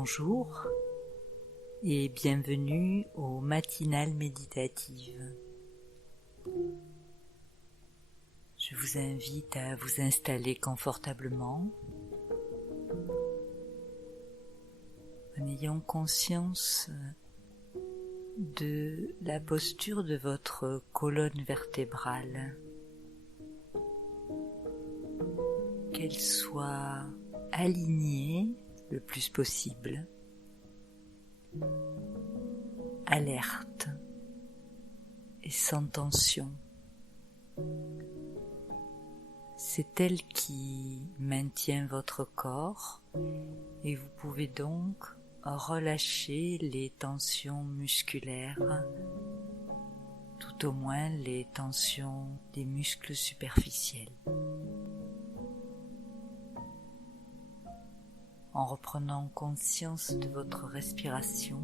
Bonjour et bienvenue aux matinales méditatives. Je vous invite à vous installer confortablement en ayant conscience de la posture de votre colonne vertébrale, qu'elle soit alignée le plus possible, alerte et sans tension. C'est elle qui maintient votre corps et vous pouvez donc relâcher les tensions musculaires, tout au moins les tensions des muscles superficiels. En reprenant conscience de votre respiration,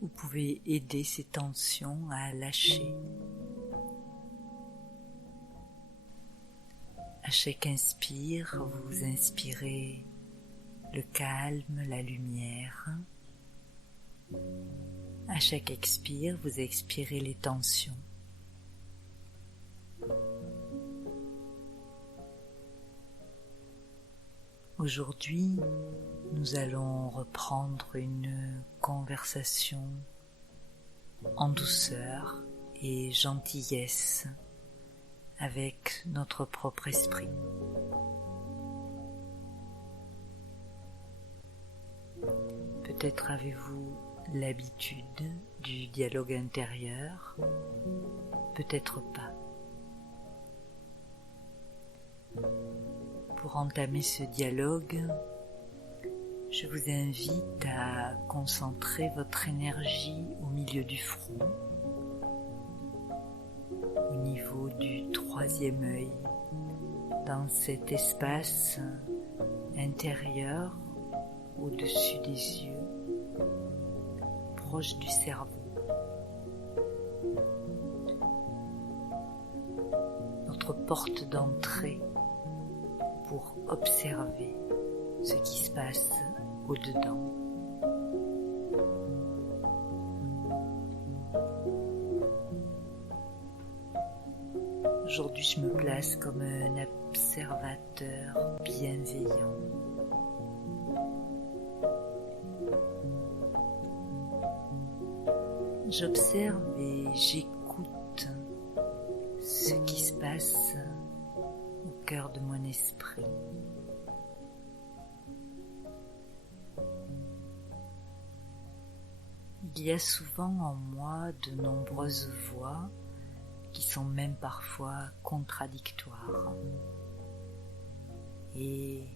vous pouvez aider ces tensions à lâcher. À chaque inspire, vous inspirez le calme, la lumière. À chaque expire, vous expirez les tensions. Aujourd'hui, nous allons reprendre une conversation en douceur et gentillesse avec notre propre esprit. Peut-être avez-vous l'habitude du dialogue intérieur, peut-être pas. Pour entamer ce dialogue, je vous invite à concentrer votre énergie au milieu du front, au niveau du troisième œil, dans cet espace intérieur au-dessus des yeux, proche du cerveau. Notre porte d'entrée pour observer ce qui se passe au-dedans. Aujourd'hui, je me place comme un observateur bienveillant. J'observe et j'écoute ce qui se passe au cœur de mon esprit. Il y a souvent en moi de nombreuses voix qui sont même parfois contradictoires. Et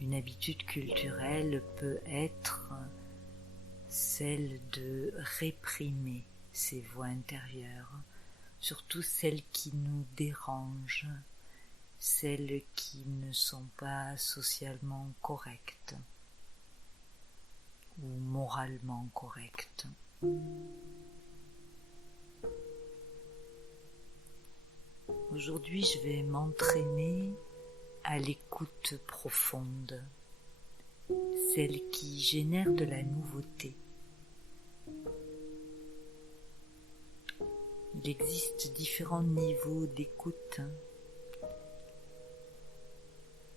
une habitude culturelle peut être celle de réprimer ces voix intérieures, surtout celles qui nous dérangent, celles qui ne sont pas socialement correctes ou moralement correctes. Aujourd'hui, je vais m'entraîner à l'écoute profonde, celle qui génère de la nouveauté. Il existe différents niveaux d'écoute.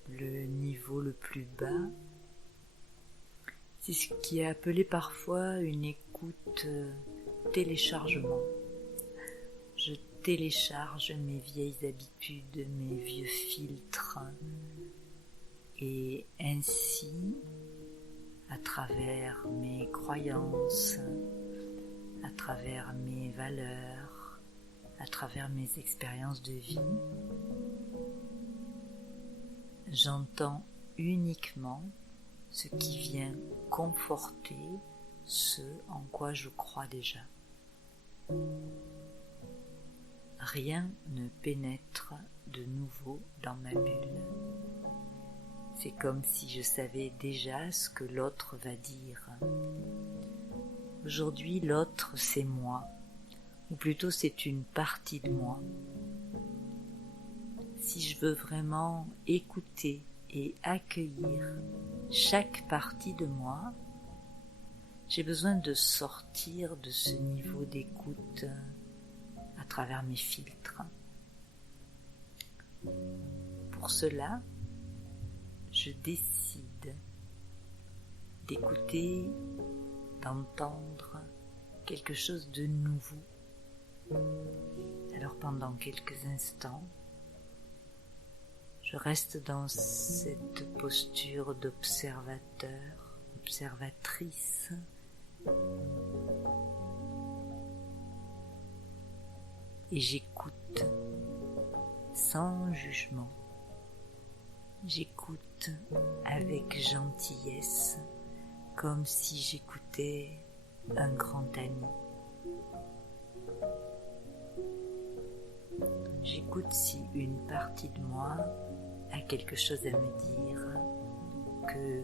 Le niveau le plus bas, c'est ce qui est appelé parfois une écoute téléchargement. Je télécharge mes vieilles habitudes, mes vieux filtres, et ainsi, à travers mes croyances, à travers mes valeurs, à travers mes expériences de vie, j'entends uniquement ce qui vient conforter ce en quoi je crois déjà. Rien ne pénètre de nouveau dans ma bulle. C'est comme si je savais déjà ce que l'autre va dire. Aujourd'hui, l'autre, c'est moi, ou plutôt c'est une partie de moi. Si je veux vraiment écouter et accueillir chaque partie de moi, j'ai besoin de sortir de ce niveau d'écoute à travers mes filtres. Pour cela, je décide d'écouter, d'entendre quelque chose de nouveau. Alors pendant quelques instants, je reste dans cette posture d'observateur, observatrice, et j'écoute sans jugement. J'écoute avec gentillesse, comme si j'écoutais un grand ami. J'écoute si une partie de moi a quelque chose à me dire que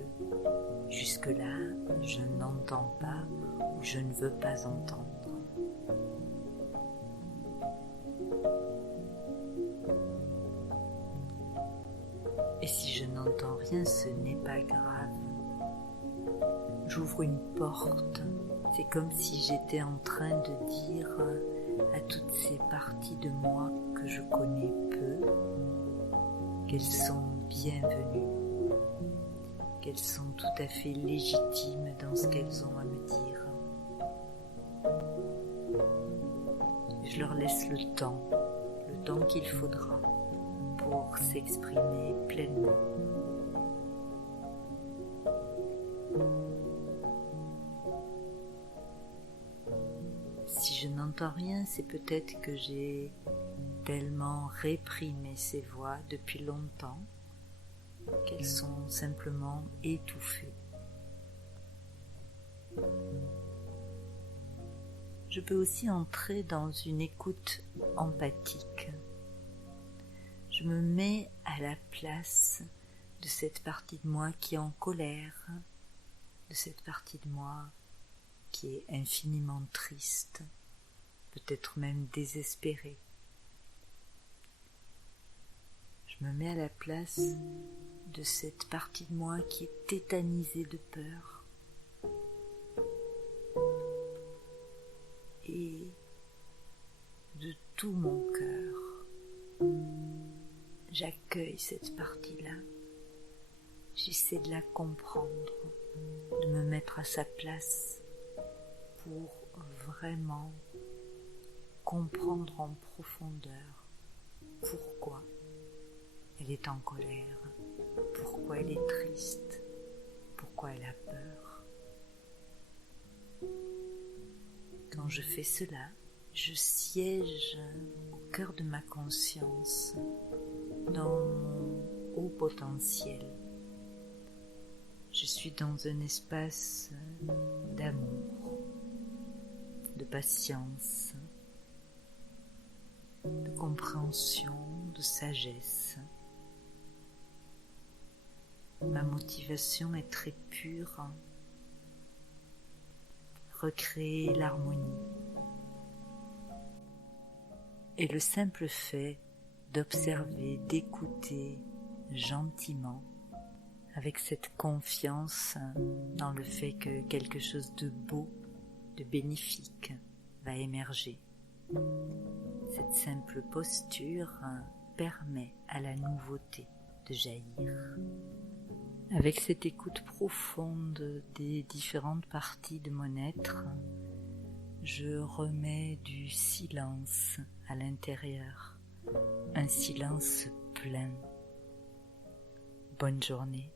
jusque-là je n'entends pas ou je ne veux pas entendre. Et si je n'entends rien, ce n'est pas grave. J'ouvre une porte. C'est comme si j'étais en train de dire à toutes ces parties de moi que je connais peu qu'elles sont bienvenues, qu'elles sont tout à fait légitimes dans ce qu'elles ont à me dire. Je leur laisse le temps qu'il faudra pour s'exprimer pleinement. Si je n'entends rien, c'est peut-être que j'ai tellement réprimé ces voix depuis longtemps qu'elles sont simplement étouffées. Je peux aussi entrer dans une écoute empathique. Je me mets à la place de cette partie de moi qui est en colère, de cette partie de moi qui est infiniment triste, peut-être même désespérée. Je me mets à la place de cette partie de moi qui est tétanisée de peur. Et de tout mon cœur, j'accueille cette partie-là. J'essaie de la comprendre, de me mettre à sa place pour vraiment comprendre en profondeur pourquoi elle est en colère, pourquoi elle est triste, pourquoi elle a peur. Quand je fais cela, je siège au cœur de ma conscience, dans mon haut potentiel. Je suis dans un espace d'amour, de patience, de compréhension, de sagesse. Ma motivation est très pure, recréer l'harmonie. Et le simple fait d'observer, d'écouter gentiment, avec cette confiance dans le fait que quelque chose de beau, de bénéfique va émerger. Cette simple posture permet à la nouveauté de jaillir. Avec cette écoute profonde des différentes parties de mon être, je remets du silence à l'intérieur, un silence plein. Bonne journée.